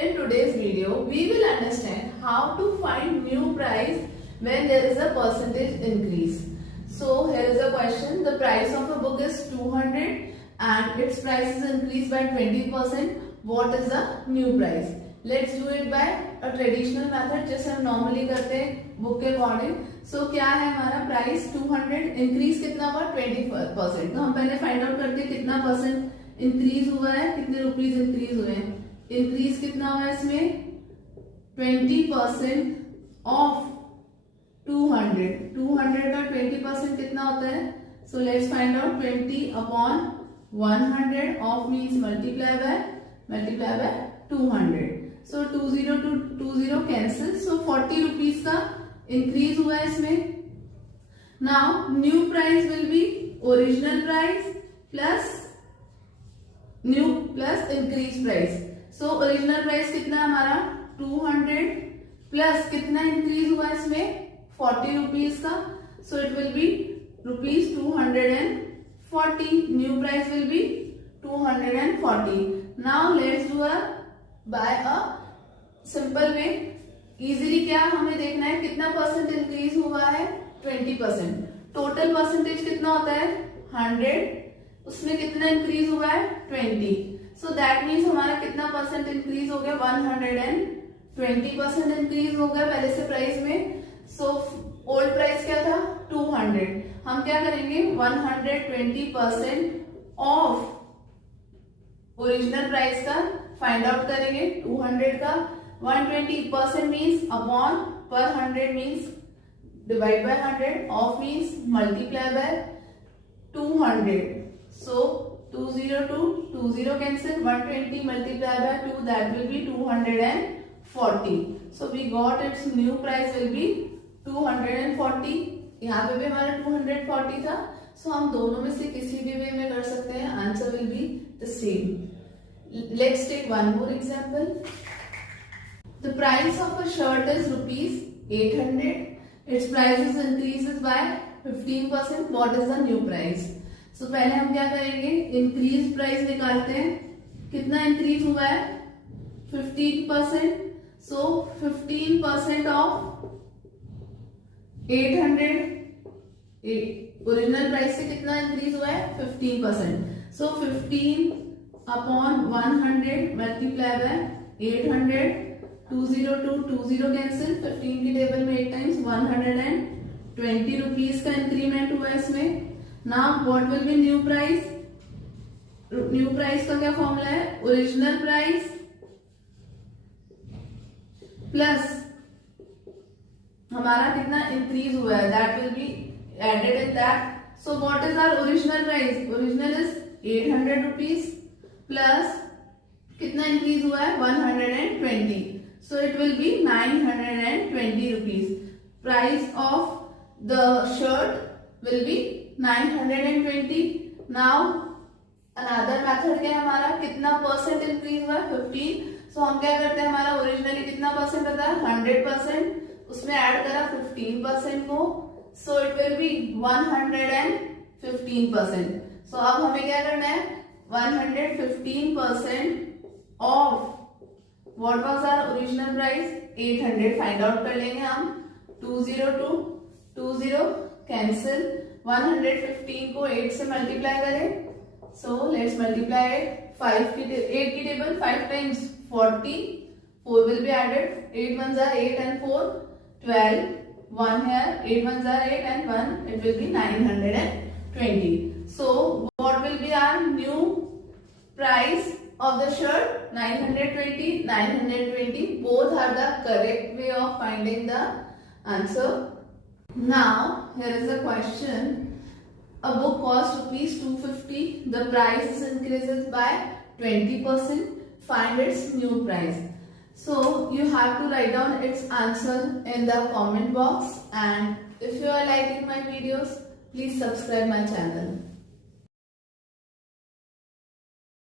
In today's video, we will understand how to find new price when there is a percentage increase. So here is a question. The price of a book is 200 and its price is increased by 20%. What is the new price? Let's do it by a traditional method जैसे हम normally करते हैं book के according. So क्या है हमारा price 200 increase कितना हुआ 20%. तो हम पहले find out करते हैं कितना परसेंट increase हुआ है, कितने रुपीज increase हुए हैं. इंक्रीज कितना हुआ है इसमें 20% ऑफ 200. 200 का 20% कितना होता है. So let's find out 20 upon 100 of means multiply by 200. So 20 to 20 cancel. So 40 rupees का इंक्रीज हुआ है इसमें. Now new price will B original price plus increase price. So original price कितना हमारा 200 प्लस कितना इंक्रीज हुआ इसमें 40 रुपीज का. So it will be rupees 240. New price will be 240. Now let's do by a simple way. Easily क्या हमें देखना है कितना परसेंट इंक्रीज हुआ है 20%. टोटल परसेंटेज कितना होता है 100. उसमें कितना इंक्रीज हुआ है 20. सो दैट मीन्स हमारा कितना परसेंट इंक्रीज हो गया 120% इंक्रीज हो गया पहले से प्राइस में. सो ओल्ड प्राइस क्या था 200. हम क्या करेंगे 120% ऑफ ओरिजिनल प्राइस का फाइंड आउट करेंगे. 200 का 120% मीन्स अपॉन पर 100 means divide by 100 of means multiply by 200. So 20 to 20 cancel. 120 multiplied by 2 that will be 240. So we got its new price will be 240. यहाँ पे भी हमारा 240 था. So हम दोनों में से किसी भी वे में कर सकते हैं. Answer will be the same. Let's take one more example. The price of a shirt is rupees 800. Its price is increases by 15%. What is the new price? तो पहले हम क्या करेंगे इंक्रीज प्राइस निकालते हैं. कितना इंक्रीज हुआ है 15%. सो 15% ऑफ 800 ओरिजिनल प्राइस से कितना इंक्रीज हुआ है 15%. सो 15 upon 100 multiply by 800. 20 to 20 cancel. 15 की टेबल में 8 टाइम्स 120 रुपीज का इंक्रीमेंट हुआ इसमें. Now what will be new price? New price का क्या फॉर्मूला है ओरिजिनल प्राइस प्लस हमारा कितना इंक्रीज हुआ है that will be added in that. So what is our original price. Original is 800 rupees plus कितना इंक्रीज हुआ है 120. So it will be 920 rupees. Price of the shirt will be 920. Now another method क्या है हमारा कितना percent increase हुआ है 15. सो हम क्या करते हैं हमारा ओरिजिनली कितना परसेंट होता है 100%. उसमें ऐड करा 15% को. So it will be 115%. So अब हमें क्या करना है 115% of what was our original price 800 find out कर लेंगे हम. 20 to 20 कैंसिल. 115 को 8 से मल्टीप्लाई करें. सो लेट्स मल्टीप्लाई 8 की table 5 times 40. 4 will be added. 8 1s are 8 and 4 12. 1 here 8 1s are 8 and 1 it will be 920. So what will be our new price of the shirt 920. Both are the correct way of finding the answer. Now here is a question. A book costs rupees 250. The price increases by 20%. Find its new price. So you have to write down its answer in the comment box, and if you are liking my videos, please subscribe my channel.